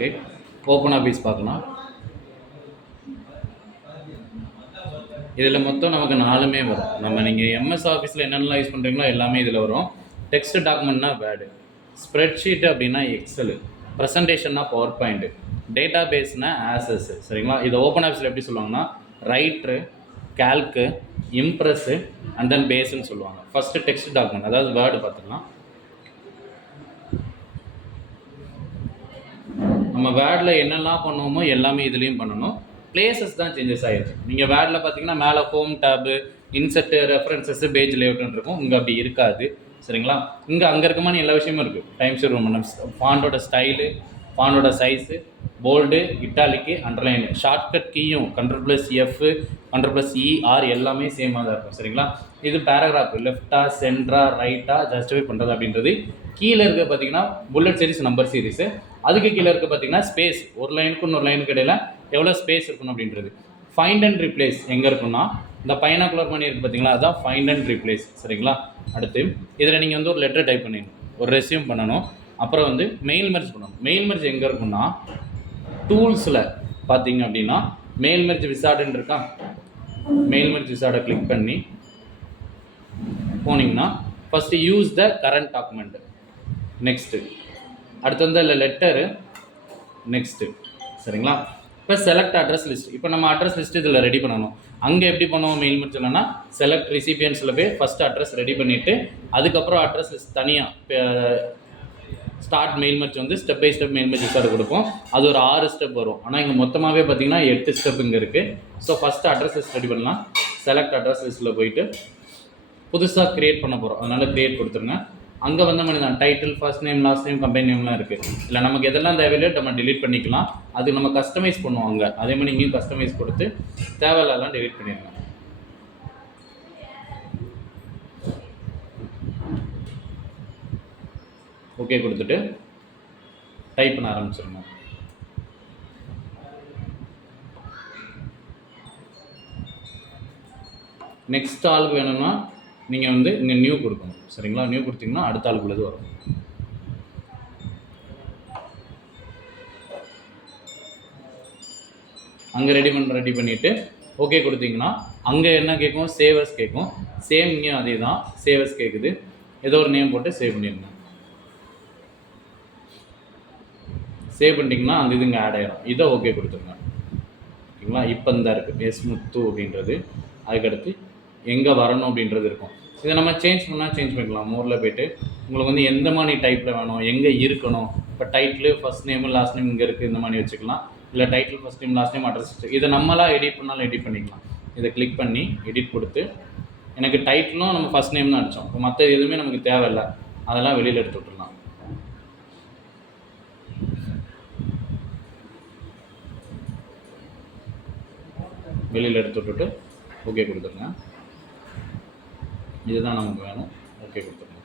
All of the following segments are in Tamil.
ஓகே, ஓப்பன் ஆஃபீஸ் பார்க்கலாம். இதில் மொத்தம் நமக்கு 4மே வரும். நீங்கள் எம்எஸ் ஆஃபீஸில் என்னென்னலாம் யூஸ் பண்ணுறீங்களோ எல்லாமே இதில் வரும். டெக்ஸ்ட் டாக்குமெண்ட்னா வேர்டு, ஸ்ப்ரெட்ஷீட் அப்படின்னா எக்ஸலு, ப்ரெசன்டேஷன்னா பவர் பாயிண்ட்டு, டேட்டா பேஸ்னால் ஆசஸ். சரிங்களா? இதை ஓப்பன் ஆஃபீஸில் எப்படி சொல்லுவாங்கன்னா ரைட்ரு, கேல்கு, இம்ப்ரெஸ்ஸு அண்ட் தென் பேஸ்ன்னு சொல்லுவாங்க. ஃபஸ்ட்டு டெக்ஸ்ட் டாக்குமெண்ட் அதாவது வேர்டு பார்த்துக்கலாம். நம்ம வேர்டில் என்னெல்லாம் பண்ணுவோமோ எல்லாமே இதுலேயும் பண்ணணும். பிளேசஸ் தான் சேஞ்சஸ் ஆகிடுச்சு. நீங்கள் வேர்டில் பார்த்தீங்கன்னா மேலே ஹோம் டேபு, இன்செர்ட்டு, ரெஃபரன்சஸ்ஸு, பேஜ் லேஅவுட்னு இருக்கும். இங்கே அப்படி இருக்காது. சரிங்களா? இங்கே அங்கே இருக்கமான எல்லா விஷயமும் இருக்குது. டைம் ஷேர் பண்ணணும், ஃபாண்டோட ஸ்டைலு, ஃபாண்டோட size, bold, italic, underline, shortcut கீயும் Ctrl+F, Ctrl+E, R எல்லாமே சேமாக தான் இருக்கும். சரிங்களா? இது பேராகிராஃப் லெஃப்டா, சென்ட்ரா, ரைட்டா ஜஸ்டிஃபை பண்ணுறது அப்படின்றது. கீழே இருக்க பார்த்தீங்கன்னா புல்லட் சீரிஸ், நம்பர் சீரிஸு. அதுக்கு கீழே இருக்க பார்த்தீங்கன்னா ஸ்பேஸ், ஒரு லைனுக்கு இன்னொரு லைனுக்கு இடையில எவ்வளோ ஸ்பேஸ் இருக்கணும் அப்படின்றது. ஃபைண்ட் அண்ட் ரீப்ளேஸ் எங்கே இருக்குன்னா இந்த பைனாகுலர் மணி இருக்குது பார்த்தீங்களா, அதுதான் ஃபைண்ட் அண்ட் ரீப்ளேஸ். சரிங்களா? அடுத்து இதில் நீங்கள் வந்து ஒரு லெட்டர் டைப் பண்ணிடணும், ஒரு ரெஸ்யூம் பண்ணணும், அப்புறம் மெயில் மெர்ஜ் பண்ணணும். மெயில் மெர்ஜ் எங்கே இருக்குன்னா டூல்ஸில் பார்த்தீங்க அப்படின்னா மெயில் மெர்ஜ் விசார்டுன்னு இருக்கா, மெயில் மெர்ஜ் விசார்டை கிளிக் பண்ணி போனீங்கன்னா first use the current document, next அடுத்து இல்லை லெட்டரு, நெக்ஸ்ட்டு. சரிங்களா? இப்போ செலக்ட் அட்ரஸ் லிஸ்ட். இப்போ நம்ம அட்ரஸ் லிஸ்ட் இதில் ரெடி பண்ணணும். அங்கே எப்படி பண்ணுவோம் மெயில் மெர்ஜ் இல்லைன்னா செலக்ட் ரிசிபியன்ஸில் போய் ஃபஸ்ட்டு அட்ரஸ் ரெடி பண்ணிவிட்டு அதுக்கப்புறம் அட்ரஸ் லிஸ்ட் தனியாக start mail merge step by step mail merge wizard கொடுப்போம். அது ஒரு 6 ஸ்டெப் வரும். ஆனால் இங்கே மொத்தமாகவே பார்த்தீங்கன்னா 8 ஸ்டெப் இங்கே இருக்குது. So first address list ready பண்ணலாம். செலக்ட் அட்ரஸ் லிஸ்ட்டில் போயிட்டு புதுசாக க்ரியேட் பண்ண போகிறோம். அதனால் க்ரியேட் கொடுத்துருங்க. அங்கே மாதிரி தான் title, first name, last name, company நேம்லாம் இருக்குது. இல்லை நமக்கு எதெல்லாம் தேவையில்லையோ நம்ம டிலீட் பண்ணிக்கலாம். அது நம்ம கஸ்டமைஸ் பண்ணுவோம் அங்கே. அதே மாதிரி இங்கேயும் கஸ்டமைஸ் கொடுத்து தேவையில்லாம் டிலீட் பண்ணிடலாம். ஓகே கொடுத்துட்டு டைப் பண்ண ஆரம்பிச்சிடணும். நெக்ஸ்ட் ஆளுக்கு வேணும்னா நீங்கள் இங்கே நியூ கொடுக்கணும். சரிங்களா? நியூ கொடுத்தீங்கன்னா அடுத்த ஆளுக்குள்ளது வரும். அங்கே ரெடி பண்ணிவிட்டு ஓகே கொடுத்தீங்கன்னா அங்கே என்ன கேட்கும், சேவர்ஸ் கேட்கும். சேம் இங்கேயும் அதே தான், சேவர்ஸ் கேட்குது. ஏதோ ஒரு நேம் போட்டு சேவ் பண்ணிடுங்க. சேவ் பண்ணிட்டீங்கன்னா அந்த இது இங்கே ஆட் ஆகிடும். இதை ஓகே கொடுத்துருங்க. ஓகேங்களா? இப்போ இந்த இருக்குது எஸ் முத்து அப்படின்றது. அதுக்கடுத்து எங்கே வரணும் அப்படின்றது இருக்கும். இதை நம்ம சேஞ்ச் பண்ணால் சேஞ்ச் பண்ணிக்கலாம். மோரில் போய்ட்டு உங்களுக்கு எந்த மாதிரி டைப்பில் வேணும், எங்கே இருக்கணும். இப்போ title first name last name இங்கே இருக்குது, இந்த மாதிரி வச்சுக்கலாம். இல்லை title first name last name address. இதை நம்மளாக எடிட் பண்ணாலும் எடிட் பண்ணிக்கலாம். இதை கிளிக் பண்ணி எடிட் கொடுத்து எனக்கு டைட்டிலும் நம்ம ஃபஸ்ட் நேம் தான் அடித்தோம். இப்போ மற்ற எதுவுமே நமக்கு தேவையில்லை, அதெல்லாம் வெளியில் எடுத்து விட்டுடலாம். வெளியில் எடுத்து விட்டுட்டு ஓகே கொடுத்துருங்க. இதுதான் நமக்கு வேணும். ஓகே கொடுத்துருங்க.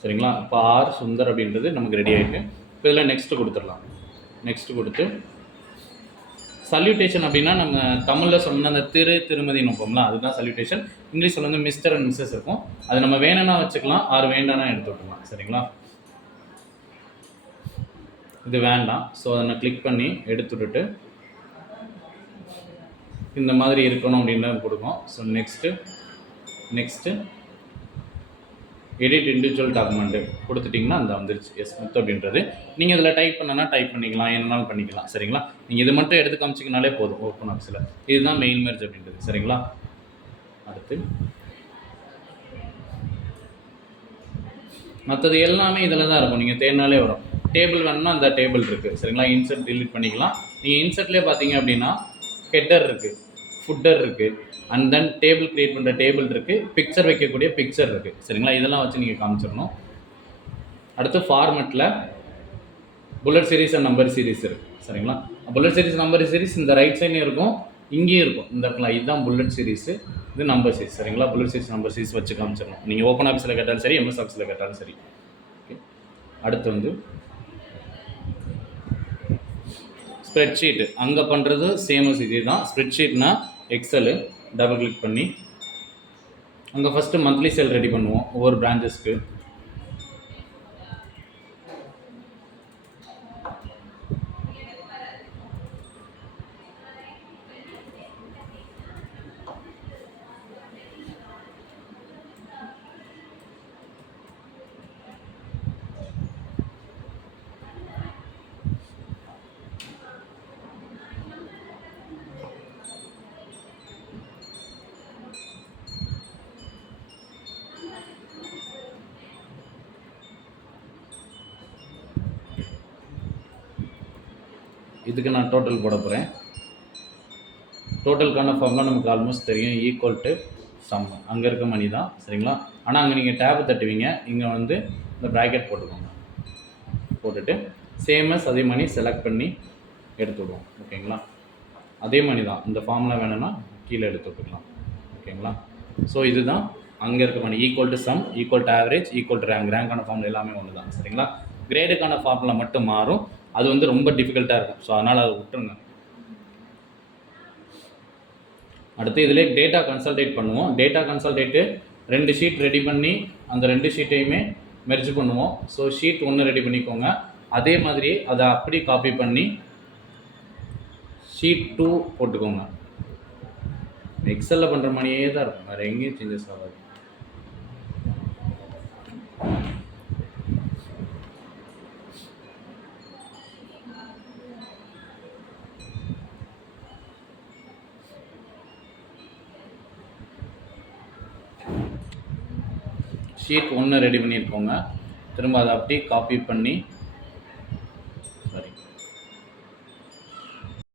சரிங்களா? இப்போ ஆர் சுந்தர் அப்படின்றது நமக்கு ரெடி ஆகிட்டு இப்போ இதில் நெக்ஸ்ட்டு கொடுத்துடலாம். நெக்ஸ்ட்டு கொடுத்து சல்யூட்டேஷன் அப்படின்னா நம்ம தமிழில் சொன்ன அந்த திருமதி நோக்கம்லாம் அதுதான் சல்யூட்டேஷன். இங்கிலீஷில் மிஸ்டர் அண்ட் மிஸ்ஸஸ் இருக்கும். அது நம்ம வேணும்னா வச்சுக்கலாம், ஆர் வேண்டாம்னா எடுத்து விட்டுக்கலாம். சரிங்களா? இது வேண்டாம். ஸோ அதை நான் கிளிக் பண்ணி எடுத்து விட்டுட்டு இந்த மாதிரி இருக்கணும் அப்படின்னு கொடுக்கும். So next edit individual document கொடுத்துட்டிங்கன்னா அந்த வந்துருச்சு எஸ் முத்து அப்படின்றது. நீங்கள் இதில் டைப் பண்ணனா டைப் பண்ணிக்கலாம், என்னன்னாலும் பண்ணிக்கலாம். சரிங்களா? நீங்கள் இது மட்டும் எடுத்து காமிச்சிங்கனாலே போதும் ஓப்பன் ஆஃபீஸில். இதுதான் மெயில் மெர்ஜ் அப்படின்றது. சரிங்களா? அடுத்து மற்றது எல்லாமே இதில் தான் இருக்கும். நீங்கள் தேடினாலே வரும். டேபிள் வேணும்னா அந்த டேபிள் இருக்குது. சரிங்களா? இன்சர்ட் டிலீட் பண்ணிக்கலாம். நீங்கள் இன்சர்ட்லேயே பார்த்தீங்க அப்படின்னா ஹெட்டர் இருக்குது, ஃபுட்டர் இருக்குது, அண்ட் தென் டேபிள் க்ரியேட் பண்ணுற டேபிள் இருக்குது, பிக்சர் வைக்கக்கூடிய பிக்சர் இருக்குது. சரிங்களா? இதெல்லாம் வச்சு நீங்கள் காமிச்சிடணும். அடுத்து ஃபார்மெட்டில் bullet series and number series இருக்குது. சரிங்களா? புல்லட் சீரிஸ், நம்பர் சீரிஸ் இந்த ரைட் சைட்லேயும் இருக்கும், இங்கேயும் இருக்கும். இந்த இருக்கலாம். இதுதான் புல்லட் சீரிஸு, இது நம்பர் சீரிஸ். சரிங்களா? புல்லட் சீரிஸ், நம்பர் சீரிஸ் வச்சு காமிச்சிடணும். நீங்கள் ஓப்பன் ஆஃபீஸில் கேட்டாலும் சரி, எம்எஸ் ஆஃபீஸில் கேட்டாலும் சரி. ஓகே. அடுத்து ஸ்ப்ரெட்ஷீட்டு அங்கே பண்ணுறது சேமஸ் இதே தான். ஸ்ப்ரெட்ஷீட்னா எக்ஸலு டபுள் கிளிக் பண்ணி அங்கே ஃபஸ்ட்டு மந்த்லி சேல் ரெடி பண்ணுவோம் ஒவ்வொரு பிரான்ச்சஸ்க்கு. இதுக்கு நான் டோட்டல் போட போகிறேன். டோட்டலுக்கான ஃபார்ம்லாம் நமக்கு ஆல்மோஸ்ட் தெரியும், ஈக்குவல் டு சம். அங்கே இருக்க மணி தான் சரிங்களா. ஆனால் அங்கே நீங்கள் டேப் தட்டுவீங்க, இங்கே வந்து இந்த ப்ராக்கெட் போட்டுக்கோங்க. போட்டுட்டு சேமஸ் அதே மணி செலக்ட் பண்ணி எடுத்து விடுவோம். ஓகேங்களா. அதே மணி தான், இந்த ஃபார்முலா வேணும்னா கீழே எடுத்து விட்டுக்கலாம். ஓகேங்களா. ஸோ இதுதான் அங்கே இருக்க மணி equal to sum, equal to average, equal to rank. ரேங்கான ஃபார்முலா எல்லாமே ஒன்று தான் சரிங்களா. கிரேடுக்கான ஃபார்முலா மட்டும் மாறும், அது வந்து ரொம்ப டிஃபிகல்ட்டாக இருக்கும். ஸோ அதனால் அதை விட்டுருங்க. அடுத்து இதிலே டேட்டா கன்சல்டேட் பண்ணுவோம். டேட்டா கன்சல்டேட்டு 2 ஷீட் ரெடி பண்ணி அந்த 2 ஷீட்டையுமே மெர்ஜ் பண்ணுவோம். ஸோ ஷீட் 1 ரெடி பண்ணிக்கோங்க. அதே மாதிரி அதை அப்படி காப்பி பண்ணி ஷீட் 2 போட்டுக்கோங்க. எக்ஸலில் பண்ணுற மாதிரியே தான் இருக்கும், வேறு எங்கேயும் சேஞ்சஸ் ஆகாது. ஷீட் 1 ரெடி பண்ணியிருக்கோங்க. திரும்ப அதை அப்படி காப்பி பண்ணி